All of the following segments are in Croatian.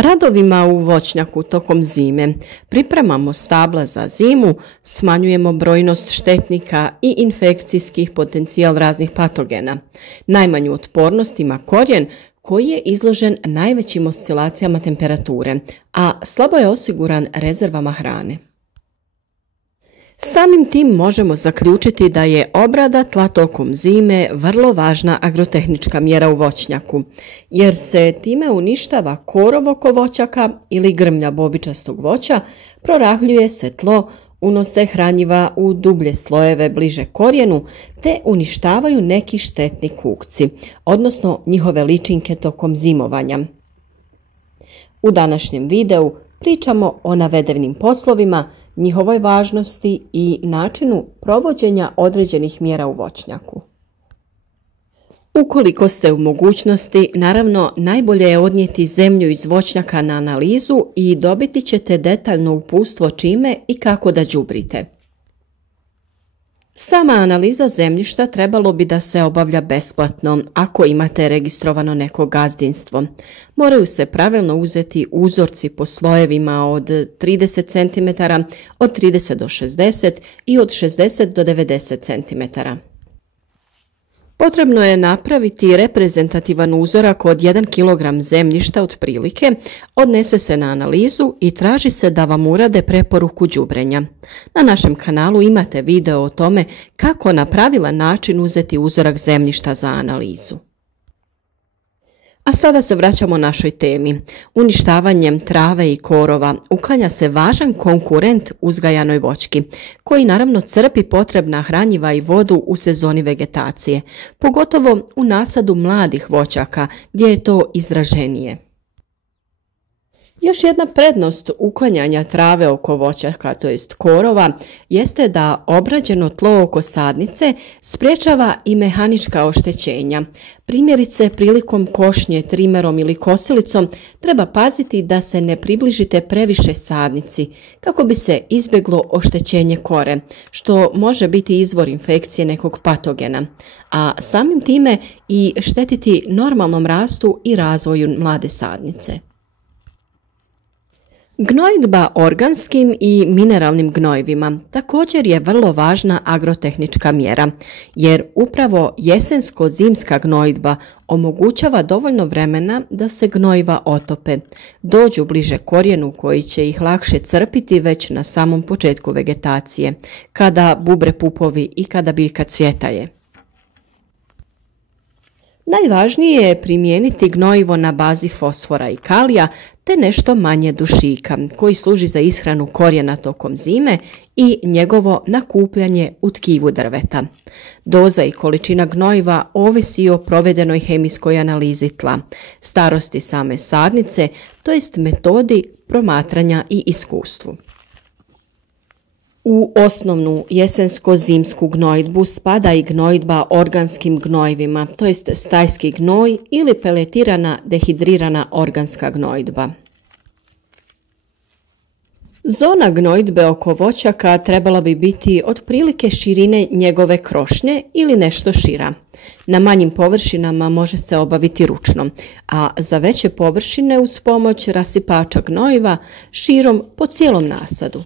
Radovima u voćnjaku tokom zime pripremamo stabla za zimu, smanjujemo brojnost štetnika i infekcijskih potencijal raznih patogena. Najmanju otpornost ima korijen koji je izložen najvećim oscilacijama temperature, a slabo je osiguran rezervama hrane. Samim tim možemo zaključiti da je obrada tla tokom zime vrlo važna agrotehnička mjera u voćnjaku, jer se time uništava korov oko voćaka ili grmlja bobičastog voća, prorahljuje se tlo, unose hranjiva u dublje slojeve bliže korijenu, te uništavaju neki štetni kukci, odnosno njihove ličinke tokom zimovanja. U današnjem videu pričamo o navedenim poslovima, njihovoj važnosti i načinu provođenja određenih mjera u voćnjaku. Ukoliko ste u mogućnosti, naravno najbolje je odnijeti zemlju iz voćnjaka na analizu i dobiti ćete detaljno uputstvo čime i kako da đubrite. Sama analiza zemljišta trebalo bi da se obavlja besplatno ako imate registrovano neko gazdinstvo. Moraju se pravilno uzeti uzorci po slojevima od 30 cm, od 30 do 60 i od 60 do 90 cm. Potrebno je napraviti reprezentativan uzorak od 1 kg zemljišta otprilike, odnese se na analizu i traži se da vam urade preporuku đubrenja. Na našem kanalu imate video o tome kako na pravilan način uzeti uzorak zemljišta za analizu. A sada se vraćamo našoj temi. Uništavanjem trave i korova uklanja se važan konkurent uzgajanoj voćki, koji naravno crpi potrebna hranjiva i vodu u sezoni vegetacije, pogotovo u nasadu mladih voćaka gdje je to izraženije. Još jedna prednost uklanjanja trave oko voćaka, to jest korova, jeste da obrađeno tlo oko sadnice sprječava i mehanička oštećenja. Primjerice, prilikom košnje trimerom ili kosilicom treba paziti da se ne približite previše sadnici kako bi se izbjeglo oštećenje kore, što može biti izvor infekcije nekog patogena, a samim time i štetiti normalnom rastu i razvoju mlade sadnice. Gnojidba organskim i mineralnim gnojivima također je vrlo važna agrotehnička mjera, jer upravo jesensko-zimska gnojidba omogućava dovoljno vremena da se gnojiva otope, dođu bliže korijenu koji će ih lakše crpiti već na samom početku vegetacije, kada bubre pupovi i kada biljka cvjetaje. Najvažnije je primijeniti gnojivo na bazi fosfora i kalija te nešto manje dušika koji služi za ishranu korijena tokom zime i njegovo nakupljanje u tkivu drveta. Doza i količina gnojiva ovisi o provedenoj hemijskoj analizi tla, starosti same sadnice, to jest metodi promatranja i iskustvu. U osnovnu jesensko-zimsku gnojidbu spada i gnojidba organskim gnojivima, to jest stajski gnoj ili peletirana dehidrirana organska gnojidba. Zona gnojidbe oko voćaka trebala bi biti otprilike širine njegove krošnje ili nešto šira. Na manjim površinama može se obaviti ručno, a za veće površine uz pomoć rasipača gnojiva širom po cijelom nasadu.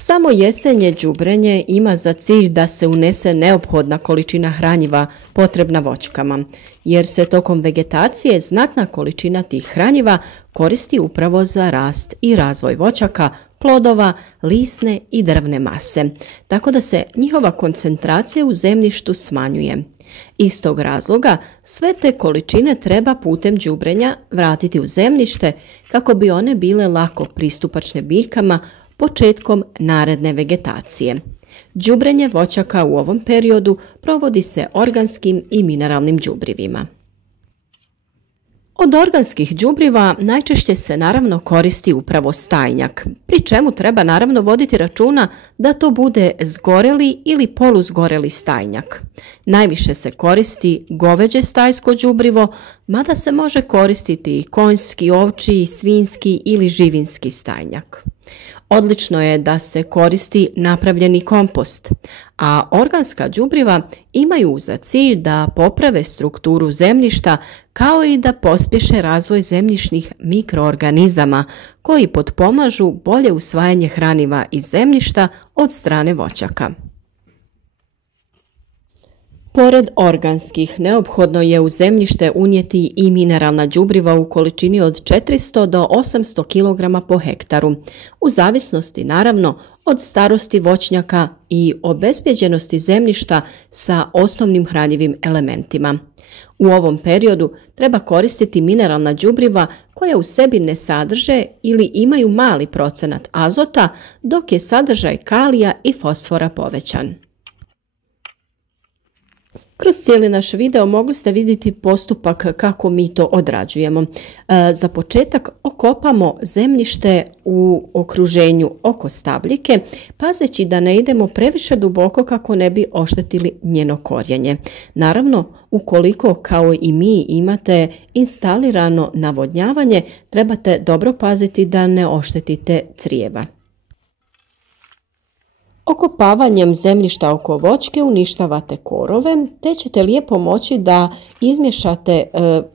Samo jesenje đubrenje ima za cilj da se unese neophodna količina hranjiva potrebna voćkama, jer se tokom vegetacije znatna količina tih hranjiva koristi upravo za rast i razvoj voćaka, plodova, lisne i drvne mase, tako da se njihova koncentracija u zemljištu smanjuje. Iz tog razloga sve te količine treba putem đubrenja vratiti u zemljište kako bi one bile lako pristupačne biljkama početkom naredne vegetacije. Đubrenje voćaka u ovom periodu provodi se organskim i mineralnim đubrivima. Od organskih đubriva najčešće se naravno koristi upravo stajnjak, pri čemu treba naravno voditi računa da to bude zgoreli ili poluzgoreli stajnjak. Najviše se koristi goveđe stajsko đubrivo, mada se može koristiti i konjski, ovčji, svinjski ili živinski stajnjak. Odlično je da se koristi napravljeni kompost, a organska đubriva imaju za cilj da poprave strukturu zemljišta kao i da pospješe razvoj zemljišnih mikroorganizama koji potpomažu bolje usvajanje hraniva iz zemljišta od strane voćaka. Pored organskih, neophodno je u zemljište unijeti i mineralna đubriva u količini od 400 do 800 kg po hektaru, u zavisnosti naravno od starosti voćnjaka i obezbjeđenosti zemljišta sa osnovnim hranjivim elementima. U ovom periodu treba koristiti mineralna đubriva koja u sebi ne sadrže ili imaju mali procenat azota, dok je sadržaj kalija i fosfora povećan. Kroz cijeli naš video mogli ste vidjeti postupak kako mi to odrađujemo. Za početak okopamo zemljište u okruženju oko stabljike, pazeći da ne idemo previše duboko kako ne bi oštetili njeno korijenje. Naravno, ukoliko kao i mi imate instalirano navodnjavanje, trebate dobro paziti da ne oštetite crijeva. Okopavanjem zemljišta oko voćke uništavate korove, te ćete lijepo moći da izmiješate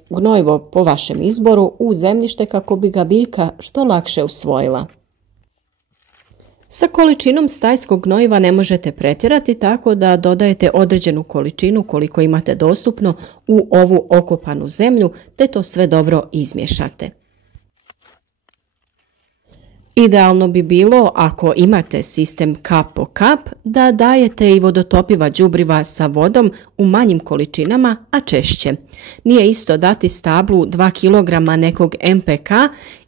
gnojivo po vašem izboru u zemljište kako bi ga biljka što lakše usvojila. Sa količinom stajskog gnojiva ne možete pretjerati, tako da dodajete određenu količinu koliko imate dostupno u ovu okopanu zemlju, te to sve dobro izmiješate. Idealno bi bilo, ako imate sistem kap po kap, da dajete i vodotopiva đubriva sa vodom u manjim količinama, a češće. Nije isto dati stablu 2 kg nekog NPK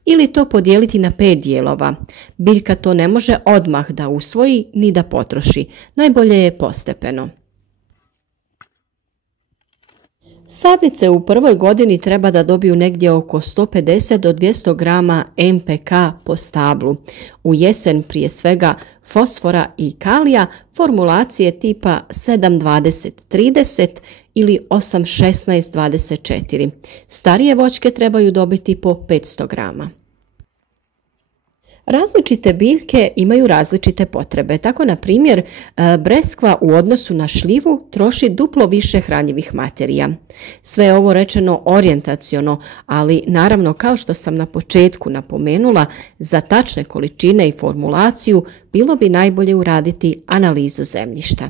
ili to podijeliti na 5 dijelova. Biljka to ne može odmah da usvoji ni da potroši. Najbolje je postepeno. Sadnice u prvoj godini treba da dobiju negdje oko 150 do 200 grama NPK po stablu. U jesen prije svega fosfora i kalija, formulacije tipa 7-20-30 ili 8-16-24. Starije voćke trebaju dobiti po 500 grama. Različite biljke imaju različite potrebe. Tako, na primjer, breskva u odnosu na šljivu troši duplo više hranjivih materija. Sve je ovo rečeno orijentaciono, ali naravno, kao što sam na početku napomenula, za tačne količine i formulaciju bilo bi najbolje uraditi analizu zemljišta.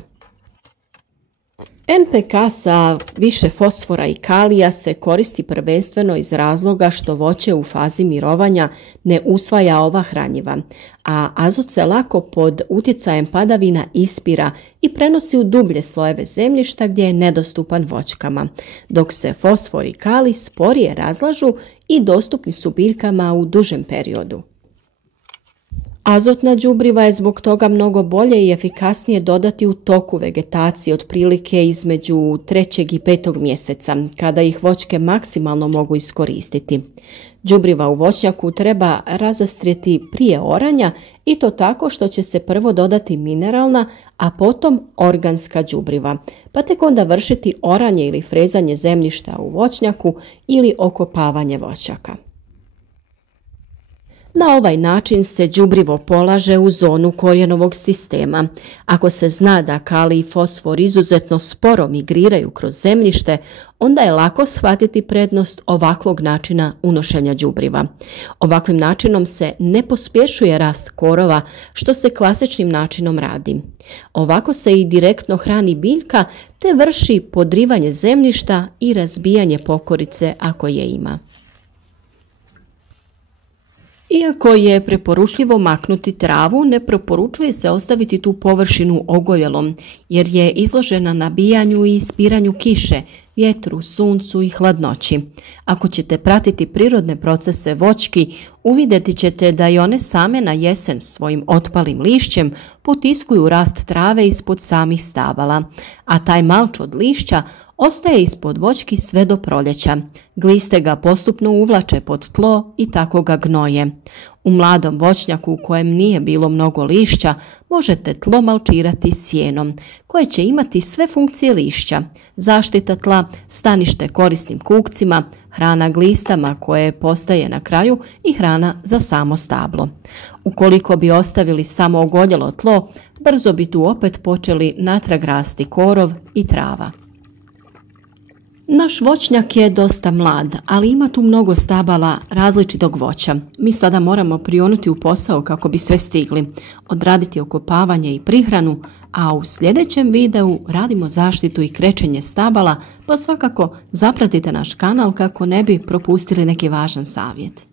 NPK sa više fosfora i kalija se koristi prvenstveno iz razloga što voće u fazi mirovanja ne usvaja ova hranjiva, a azot se lako pod utjecajem padavina ispira i prenosi u dublje slojeve zemljišta gdje je nedostupan voćkama, dok se fosfor i kalij sporije razlažu i dostupni su biljkama u dužem periodu. Azotna đubriva je zbog toga mnogo bolje i efikasnije dodati u toku vegetacije, otprilike između 3. i 5. mjeseca, kada ih voćke maksimalno mogu iskoristiti. Đubriva u voćnjaku treba razastrijeti prije oranja i to tako što će se prvo dodati mineralna, a potom organska đubriva, pa tek onda vršiti oranje ili frezanje zemljišta u voćnjaku ili okopavanje voćaka. Na ovaj način se đubrivo polaže u zonu korijenovog sistema. Ako se zna da kalij i fosfor izuzetno sporo migriraju kroz zemljište, onda je lako shvatiti prednost ovakvog načina unošenja đubriva. Ovakvim načinom se ne pospješuje rast korova, što se klasičnim načinom radi. Ovako se i direktno hrani biljka, te vrši podrivanje zemljišta i razbijanje pokorice ako je ima. Iako je preporučljivo maknuti travu, ne preporučuje se ostaviti tu površinu ogoljelom, jer je izložena nabijanju i ispiranju kiše, vjetru, suncu i hladnoći. Ako ćete pratiti prirodne procese voćki, uvidjeti ćete da i one same na jesen svojim otpalim lišćem potiskuju rast trave ispod samih stabala, a taj malč od lišća Ostaje ispod voćki sve do proljeća. Gliste ga postupno uvlače pod tlo i tako ga gnoje. U mladom voćnjaku u kojem nije bilo mnogo lišća možete tlo malčirati sjenom, koje će imati sve funkcije lišća: zaštita tla, stanište korisnim kukcima, hrana glistama koje postaje na kraju i hrana za samo stablo. Ukoliko bi ostavili samo ogoljelo tlo, brzo bi tu opet počeli natrag rasti korov i trava. Naš voćnjak je dosta mlad, ali ima tu mnogo stabala različitog voća. Mi sada moramo prionuti u posao kako bi sve stigli, odraditi okopavanje i prihranu, a u sljedećem videu radimo zaštitu i krečenje stabala, pa svakako zapratite naš kanal kako ne bi propustili neki važan savjet.